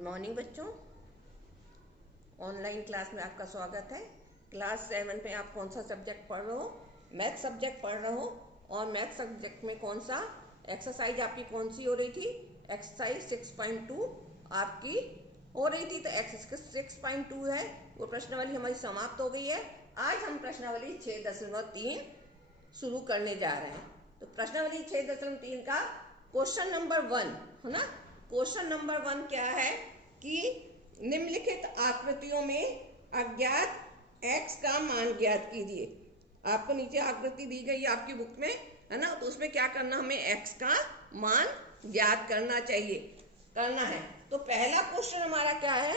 Good morning बच्चों। Online class में आपका स्वागत है। क्लास 7 में आप कौन सा सब्जेक्ट पढ़ रहे हो? मैथ सब्जेक्ट पढ़ रहे हो। और मैथ सब्जेक्ट में कौन सा एक्सरसाइज आपकी कौन सी हो रही थी? एक्सरसाइज 6.2 आपकी हो रही थी। तो एक्सरसाइज 6.2 है वो प्रश्नावली हमारी समाप्त हो गई है। आज हम प्रश्नावली 6.3 शुरू करने जा रहे हैं। तो प्रश्नावली 6.3 का क्वेश्चन नंबर 1 है ना। क्वेश्चन नंबर 1 क्या है कि निम्नलिखित आकृतियों में अज्ञात x का मान ज्ञात कीजिए। आपको नीचे आकृति दी गई है आपकी बुक में, है ना। तो उसमें क्या करना, हमें x का मान ज्ञात करना है। तो पहला क्वेश्चन हमारा क्या है?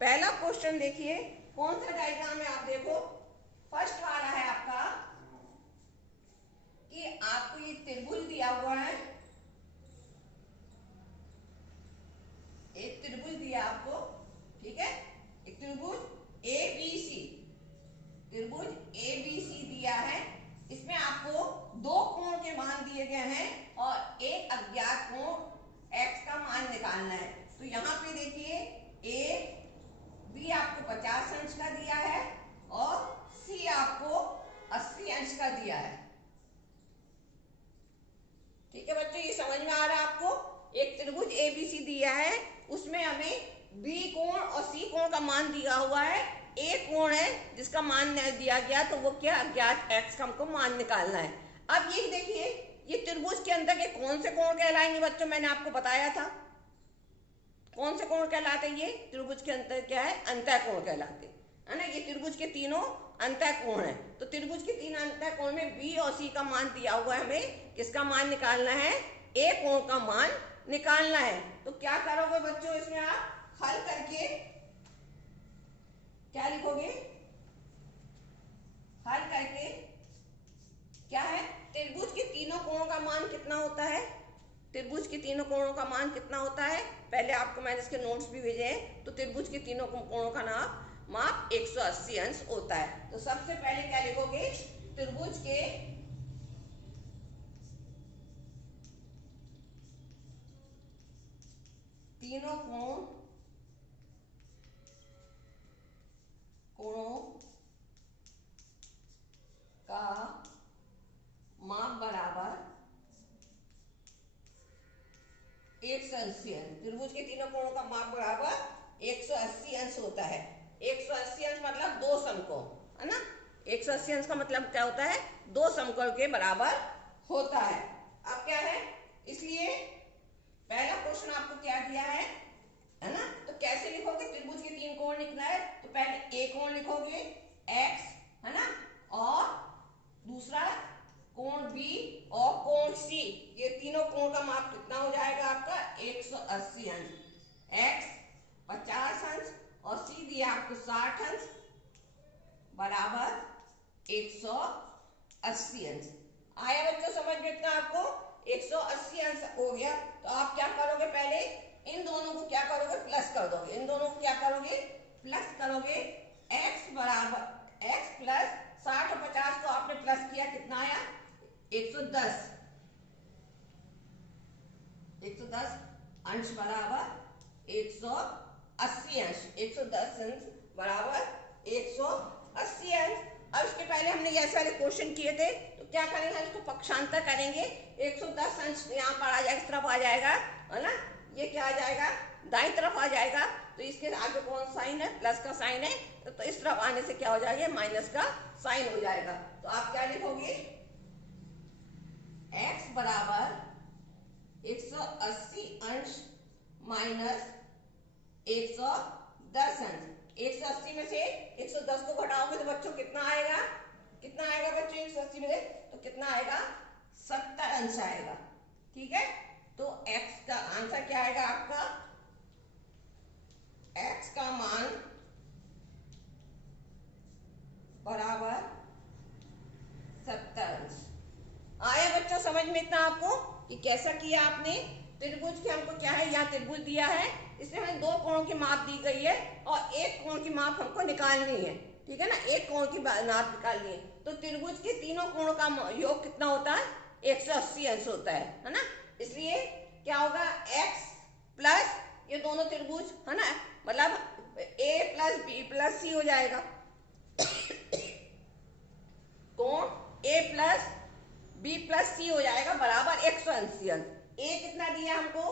पहला क्वेश्चन देखिए, कौन सा डायग्राम है आप देखो। फर्स्ट वाला है आपका कि आपको ये त्रिभुज दिया हुआ है, एक त्रिभुज दिया आपको, ठीक है। एक त्रिभुज त्रिभुज ABC दिया है। इसमें आपको दो कोण के मान दिए गए हैं और एक अज्ञात कोण x का मान निकालना है। तो यहाँ पे देखिए AB आपको 50 अंश का दिया है और C आपको 80 अंश का दिया है। ठीक है बच्चों, ये समझ में आ रहा है आपको? एक त्रिभुज ABC दिया है, उसमें हमें B कोण और C कोण का मान दिया हुआ है। एक कोण है जिसका मान दिया गया, तो वो क्या, अज्ञात x का हमको मान निकालना है। अब ये देखिए, ये त्रिभुज के अंदर के कौन से कोण कहलाएंगे बच्चों? मैंने आपको बताया था कौन से कोण कहलाते। ये त्रिभुज के अंदर क्या है, अंतःकोण कहलाते, है ना। ये त्रिभुज के तीनों अंतःकोण है। तो त्रिभुज के तीन अंतःकोण में B और C का मान दिया हुआ है। हमें किसका मान निकालना है? A कोण का मान निकालना है। तो क्या करोगे बच्चों, इसमें आप हल करके क्या लिखोगे? हल करके क्या है, त्रिभुज के तीनों कोणों का मान कितना होता है? त्रिभुज के तीनों कोणों का मान कितना होता है? पहले आपको मैंने इसके नोट्स भी भेजे हैं। तो त्रिभुज के तीनों कोणों का माप 180 अंश होता है। तो सबसे पहले क्या लिखोगे? त्रिभुज के तीनों कोणों का माप बराबर 180 अंश। त्रिभुज के तीनों कोणों का माप बराबर 180 अंश होता है। 180 अंश मतलब दो समकोण, है ना। 180 अंश का मतलब क्या होता है? दो समकोण के बराबर होता है। अब क्या है, इसलिए पहला क्वेश्चन आपको क्या दिया है ना। तो कैसे लिखोगे? त्रिभुज के तीन कोण लिखना है तो पहले एक कोण लिखोगे x, है ना, और दूसरा कोण B और कोण C। ये तीनों कोण का माप कितना हो जाएगा आपका? 180 अंश। x 50 अंश और C दिया आपको 60 अंश बराबर 180 अंश। आया बच्चों समझ में? इतना आपको 180 अंश हो गया। तो आप क्या करोगे? पहले इन दोनों को क्या करोगे? प्लस कर दोगे। इन दोनों को क्या करोगे? प्लस करोगे। x बराबर x प्लस 60 और 50 को आपने प्लस किया, कितना आया? 110 अंश बराबर 180 अंश। 110 अंश बराबर 180 अंश। अब इसके पहले हमने ऐसे वाले क्वेश्चन किए थे, तो क्या करेंगे? इसको पक्षांतर करेंगे। 110 अंश यहाँ पर आ जाएगा, इस तरफ आ जाएगा, है ना। ये क्या आ जाएगा? दाईं तरफ आ जाएगा। तो इसके आगे कौन साइन है? प्लस का साइन है। तो इस तरफ आने से क्या हो जाएगा? माइनस का साइन हो जाएगा। तो आप क्या लिखोगे? x बराबर 180 अंश माइनस 110 अंश। 180 में से 110 को घटाओगे तो बच्चों कितना आएगा? कितना आएगा बच्चों 180 में से? तो कितना आएगा? 70 अंश आएगा। ठीक है। तो x का आंसर क्या आएगा आपका? x का मान बराबर 70 अंश। आया बच्चों समझ में इतना आपको कि कैसा किया आपने? त्रिभुज के हमको क्या है, यहाँ त्रिभुज दिया है, इसमें हमें दो कोणों की माप दी गई है और एक कोण की माप हमको निकालनी है। ठीक है ना, एक कोण की माप निकालनी है। तो त्रिभुज के तीनों कोणों का योग कितना होता है? 180 अंश होता है ना। इसलिए क्या होगा? x प्लस ये दोनों त्रिभुज है ना, मतलब a प्लस बी प्लस सी हो जाएगा। कोण a प्लस बी प्लस सी हो जाएगा बराबर 180 अंश। a कितना दिया हमको,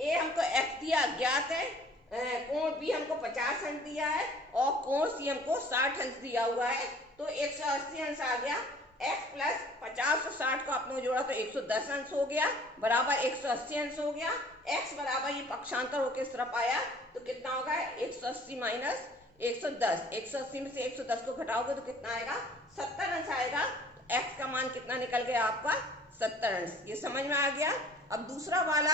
a हमको x दिया ज्ञात है, कोण b हमको 50 अंश दिया है और कोण c हमको 60 अंश दिया हुआ है। तो 180 अंश आ गया। x प्लस 50 और 60 को आपने जोड़ा तो 110 अंश हो गया बराबर 180 अंश हो गया। x बराबर ये पक्षांतर होकर इस तरफ आया तो कितना होगा 180 माइनस 110। 180 में से 110 को घटाओगे तो कितना आएगा 70 अंश आएगा। x का मान कितना निकल गया आपका 70 अंश। ये समझ में आ गया। अब दूसरा वाला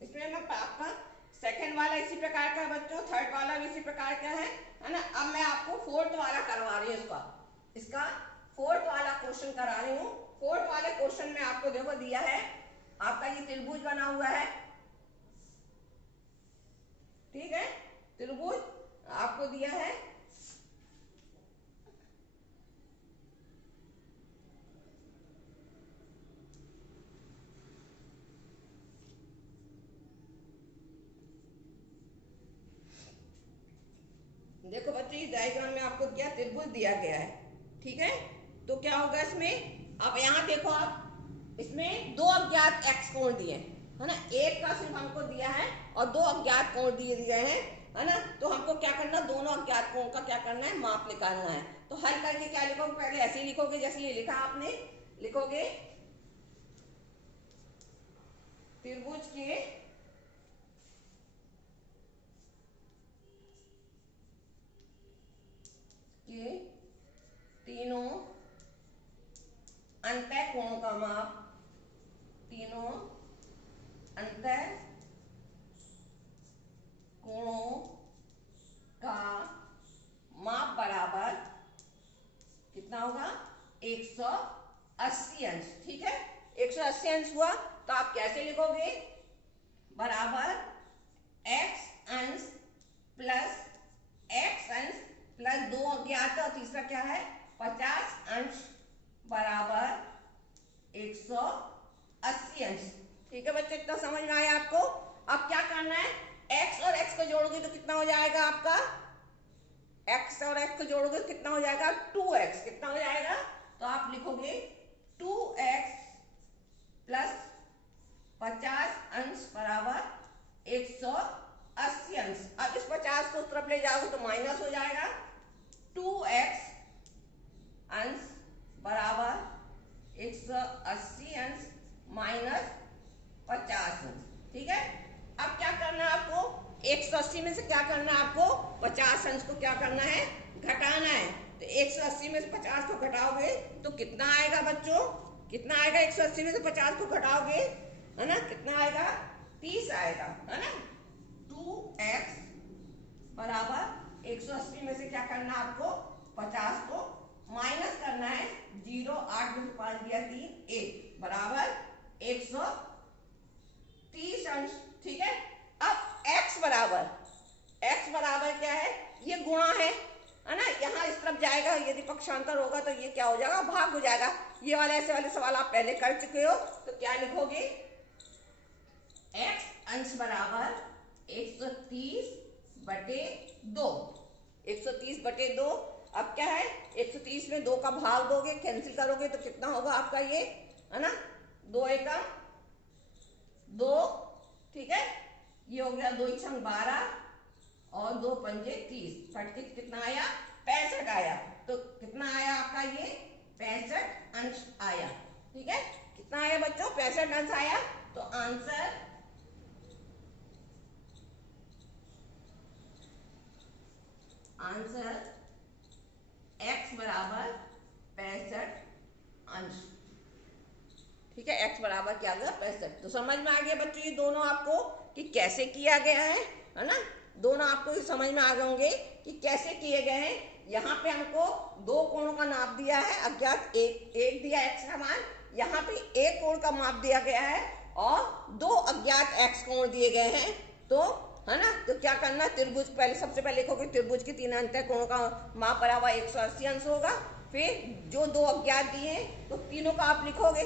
इसमें मैं आपका सेकंड वाला इसी प्रकार का है बच्चों, थर्ड वाला भी इसी प्रकार का है ना। अब मैं आपको फोर्थ वाला करवा रही हूँ, इसका फोर्थ वाला क्वेश्चन करा रही हूँ। फोर्थ वाले क्वेश्चन में आपको देखो दिया है आपका ये त्रिभुज बना हुआ है, ठीक है, त्रिभुज आपको दिया है। देखो बच्चों इस डायग्राम में आपको क्या त्रिभुज दिया गया है, ठीक है। तो क्या होगा इसमें, अब यहाँ देखो आप इसमें दो अज्ञात x कोण दिए है ना, एक का सिर्फ हमको दिया है और दो अज्ञात कोण दिए गए हैं है ना। तो हमको क्या करना, दोनों अज्ञात कोण का क्या करना है, माप निकालना है। तो हल करके क्या लिखोगे, पहले ऐसे ही लिखोगे जैसे ये लिखा आपने, लिखोगे त्रिभुज के तीनों अंतः कोणों का माप, तीनों अंतः कोणों का माप बराबर कितना होगा 180 अंश, ठीक है। 180 अंश हुआ तो आप कैसे लिखोगे, बराबर x अंश प्लस x अंश प्लस दो अज्ञात और तीसरा क्या है 50 अंश बराबर 180 अंश, ठीक है बच्चे। इतना समझ में आया आपको। अब क्या करना है, x और x को जोड़ोगे तो कितना हो जाएगा आपका, x और x को जोड़ोगे तो कितना हो जाएगा 2x, कितना हो जाएगा, तो आप लिखोगे 2x प्लस 50 अंश बराबर 180 अंश। अब इस 50 को उस तरफ ले जाओगे तो माइनस हो जाएगा, 2x अंश बराबर 180 अंश माइनस 50 अंश, ठीक है। अब क्या करना है आपको, 180 में से क्या करना है आपको 50 अंश को क्या करना है, घटाना है। तो 180 में से 50 को घटाओगे तो कितना आएगा बच्चों, कितना आएगा, 180 में से 50 को घटाओगे है ना, कितना आएगा 30 आएगा है ना। 2x बराबर 180 में से क्या करना है आपको 50 को माइनस करना है, 0 8 में 5 दिया 3 1 बराबर 130 अंश, ठीक है। अब x बराबर क्या है, ये गुणा है ना, यहाँ इस तरफ जाएगा, यदि पक्षांतर होगा तो ये क्या हो जाएगा, भाग हो जाएगा। ये वाले ऐसे वाले सवाल आप पहले कर चुके हो, तो क्या लिखोगे, x अंश बराबर 130 बटे 2, 130 बटे 2। अब क्या है, 130 में 2 का भाग दोगे, कैंसिल करोगे तो कितना होगा आपका ये है ना, 2 एकम 2, ठीक है। ये हो गया 2 छंग 12 और 2 पंजे 30, फटके कितना आया 65 आया। तो कितना आया आपका ये 65 अंश आया, ठीक है। कितना आया बच्चों 65 अंश आया। तो आंसर x बराबर 65 अंश, ठीक है। x बराबर क्या आ गया 65। तो समझ में आ गया बच्चों ये दोनों आपको कि कैसे किया गया है ना। दोनों आपको समझ में आ गए होंगे कि कैसे किए गए हैं। यहाँ पे हमको दो कोणों का नाप दिया है, अज्ञात एक दिया x का मान, यहाँ पे एक कोण का माप दिया गया है और दो अज्ञात एक्स कोण दिए गए हैं, तो है ना, तो क्या करना, त्रिभुज पहले सबसे पहले लिखोगे त्रिभुज के तीन अंत कोणों का माप बराबर 180 अंश होगा। फिर जो दो अज्ञात दिए हैं तो तीनों का आप लिखोगे।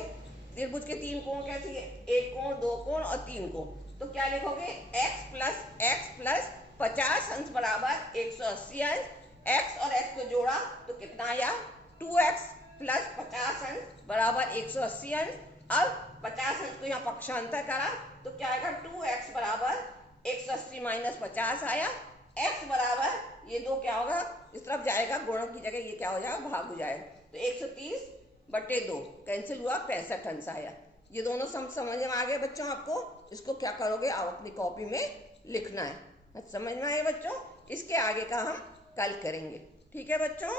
त्रिभुज के तीन कोण कैसे है, एक कोण, दो कोण और तीन कोण, तो क्या लिखोगे, x प्लस 50 अंश बराबर 180 अंश। x और x को जोड़ा तो कितना आया, 2x प्लस 50 अंश बराबर 180 अंश। अब 50 अंश को यहाँ पक्षांतर करा तो क्या आएगा, 2x बराबर 180 माइनस 50 आया। x बराबर ये दो क्या होगा, इस तरफ जाएगा, गुणक की जगह ये क्या हो जाएगा, भाग हो जाएगा, तो 130/2 कैंसिल हुआ, 65 अंश आया। ये दोनों समझ में आ गए बच्चों आपको। इसको क्या करोगे, आप अपनी कॉपी में लिखना है। समझ में आए बच्चों, इसके आगे का हम कल करेंगे। ठीक है बच्चों,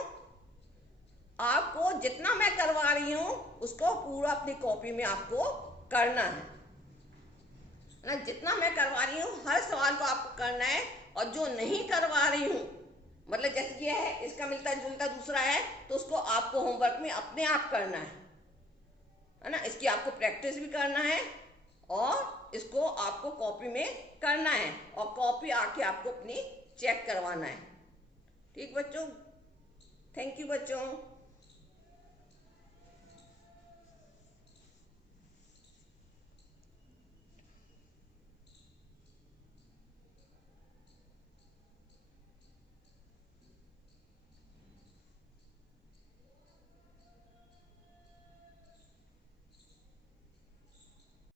आपको जितना मैं करवा रही हूं उसको पूरा अपनी कॉपी में आपको करना है ना। जितना मैं करवा रही हूँ हर सवाल को आपको करना है, और जो नहीं करवा रही हूँ, मतलब जैसे ये है, इसका मिलता जुलता दूसरा है, तो उसको आपको होमवर्क में अपने आप करना है ना। इसकी आपको प्रैक्टिस भी करना है और इसको आपको कॉपी में करना है, और कॉपी आके आपको अपनी चेक करवाना है। ठीक बच्चों, थैंक यू बच्चों।